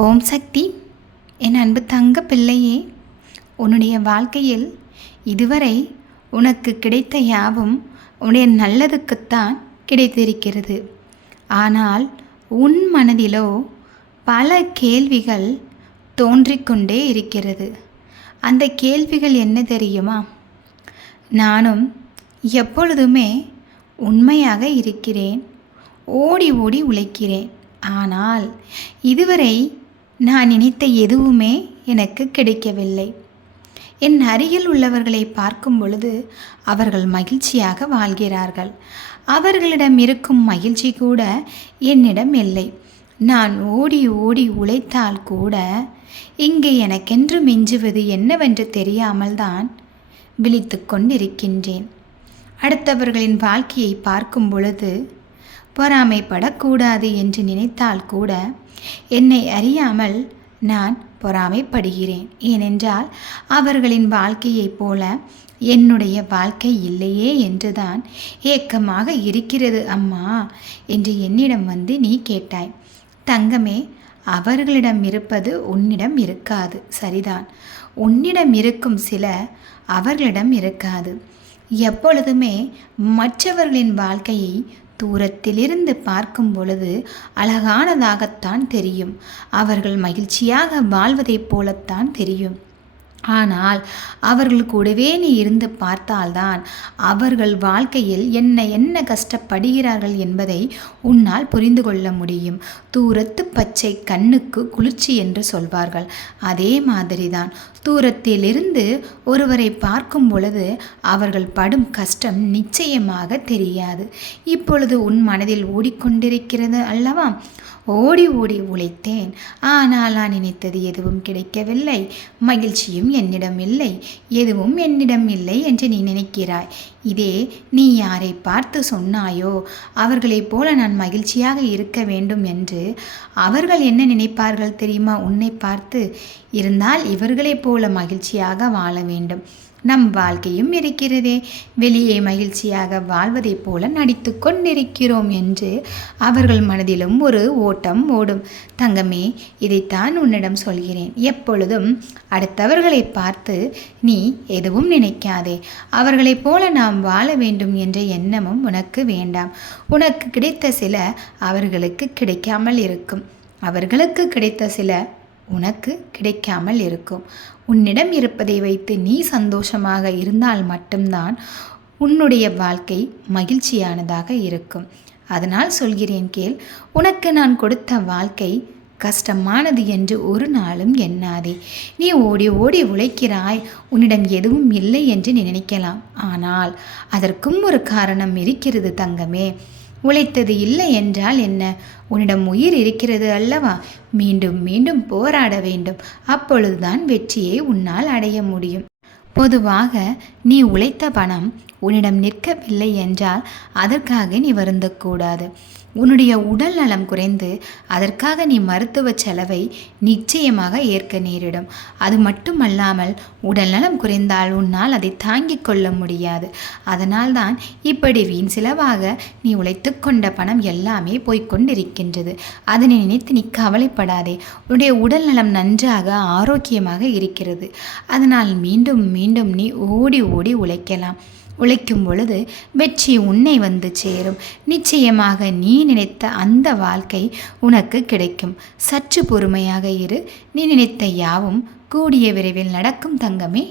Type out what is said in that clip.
ஓம் சக்தி. என் அன்பு தங்க பிள்ளையே, உன்னுடைய வாழ்க்கையில் இதுவரை உனக்கு கிடைத்த யாவும் உன்னுடைய நல்லதுக்குத்தான் கிடைத்திருக்கிறது. ஆனால் உன் மனதிலோ பல கேள்விகள் தோன்றிக்கொண்டே இருக்கிறது. அந்த கேள்விகள் என்ன தெரியுமா? நானும் எப்பொழுதுமே உண்மையாக இருக்கிறேன், ஓடி ஓடி உழைக்கிறேன். ஆனால் இதுவரை நான் நினைத்த எதுவுமே எனக்கு கிடைக்கவில்லை. என் அருகில் உள்ளவர்களை பார்க்கும் பொழுது அவர்கள் மகிழ்ச்சியாக வாழ்கிறார்கள். அவர்களிடம் இருக்கும் மகிழ்ச்சி கூட என்னிடம் இல்லை. நான் ஓடி ஓடி உழைத்தால் கூட இங்கே எனக்கென்று மிஞ்சுவது என்னவென்று தெரியாமல் தான் விழித்து கொண்டிருக்கின்றேன். அடுத்தவர்களின் வாழ்க்கையை பார்க்கும் பொழுது பொறாமைப்படக்கூடாது என்று நினைத்தால் கூட என்னை அறியாமல் நான் பொறாமைப்படுகிறேன். ஏனென்றால் அவர்களின் வாழ்க்கையைப் போல என்னுடைய வாழ்க்கை இல்லையே என்றுதான் ஏக்கமாக இருக்கிறது அம்மா என்று என்னிடம் வந்து நீ கேட்டாய். தங்கமே, அவர்களிடம் இருப்பது உன்னிடம் இருக்காது, சரிதான். உன்னிடம் இருக்கும் சில அவர்களிடம் இருக்காது. எப்பொழுதுமே மற்றவர்களின் வாழ்க்கையை தூரத்திலிருந்து பார்க்கும் பொழுது அழகானதாகத்தான் தெரியும். அவர்கள் மகிழ்ச்சியாக வாழ்வதைப் போலத்தான் தெரியும். ஆனால் அவர்கள் கூடவே நீ இருந்து பார்த்தால்தான் அவர்கள் வாழ்க்கையில் என்ன கஷ்டப்படுகிறார்கள் என்பதை உன்னால் புரிந்து கொள்ள முடியும். தூரத்து பச்சை கண்ணுக்கு குளிர்ச்சி என்று சொல்வார்கள். அதே மாதிரிதான் தூரத்திலிருந்து ஒருவரை பார்க்கும் பொழுது அவர்கள் படும் கஷ்டம் நிச்சயமாக தெரியாது. இப்பொழுது உன் மனதில் ஓடிக்கொண்டிருக்கிறது அல்லவா? ஓடி ஓடி உழைத்தேன், ஆனால் நான் நினைத்தது எதுவும் கிடைக்கவில்லை, மகிழ்ச்சியும் என்னிடம் இல்லை, எதுவும் என்னிடம் இல்லை என்று நீ நினைக்கிறாய். இதே நீ யாரை பார்த்து சொன்னாயோ அவர்களைப் போல நான் மகிழ்ச்சியாக இருக்க வேண்டும் என்று அவர்கள் என்ன நினைப்பார்கள் தெரியுமா? உன்னை பார்த்து இருந்தால் இவர்களைப் போல மகிழ்ச்சியாக வாழ வேண்டும், நம் வாழ்க்கையும் இருக்கிறதே, வெளியே மகிழ்ச்சியாக வாழ்வதைப் போல நடித்து கொண்டிருக்கிறோம் என்று அவர்கள் மனதிலும் ஒரு ஓட்டம் ஓடும். தங்கமே, இதைத்தான் உன்னிடம் சொல்கிறேன். எப்பொழுதும் அடுத்தவர்களை பார்த்து நீ எதுவும் நினைக்காதே. அவர்களைப் போல நாம் வாழ வேண்டும் என்ற எண்ணமும் உனக்கு வேண்டாம். உனக்கு கிடைத்த சில அவர்களுக்கு கிடைக்காமல் இருக்கும், அவர்களுக்கு கிடைத்த சில உனக்கு கிடைக்காமல் இருக்கும். உன்னிடம் இருப்பதை வைத்து நீ சந்தோஷமாக இருந்தால் மட்டும்தான் உன்னுடைய வாழ்க்கை மகிழ்ச்சியானதாக இருக்கும். அதனால் சொல்கிறேன் கேள். உனக்கு நான் கொடுத்த வாழ்க்கை கஷ்டமானது என்று ஒரு நாளும் எண்ணாதே. நீ ஓடி ஓடி உழைக்கிறாய், உன்னிடம் எதுவும் இல்லை என்று நினைக்கலாம். ஆனால் அதற்கும் ஒரு காரணம் இருக்கிறது தங்கமே. உழைத்தது இல்லை என்றால் என்ன? உன்னிடம் உயிர் இருக்கிறது அல்லவா? மீண்டும் மீண்டும் போராட வேண்டும். அப்பொழுதுதான் வெற்றியை உன்னால் அடைய முடியும். பொதுவாக நீ உழைத்த பணம் உன்னிடம் நிற்கவில்லை என்றால் அதற்காக நீ வருந்தக்கூடாது. உன்னுடைய உடல் நலம் குறைந்து அதற்காக நீ மருத்துவ செலவை நிச்சயமாக ஏற்க நேரிடும். அது மட்டுமல்லாமல் உடல் நலம் குறைந்தால் உன்னால் அதை தாங்கிக் கொள்ள முடியாது. அதனால்தான் இப்படி வீண் செலவாக நீ உழைத்து கொண்ட பணம் எல்லாமே போய்கொண்டிருக்கின்றது. அதனை நினைத்து நீ கவலைப்படாதே. உன்னுடைய உடல் நலம் நன்றாக ஆரோக்கியமாக இருக்கிறது. அதனால் மீண்டும் மீண்டும் நீ ஓடி ஓடி உழைக்கலாம். உழைக்கும் பொழுது வெற்றி உன்னை வந்து சேரும். நிச்சயமாக நீ நினைத்த அந்த வாழ்க்கை உனக்கு கிடைக்கும். சற்று பொறுமையாக இரு. நீ நினைத்த யாவும் கூடிய விரைவில் நடக்கும் தங்கமே.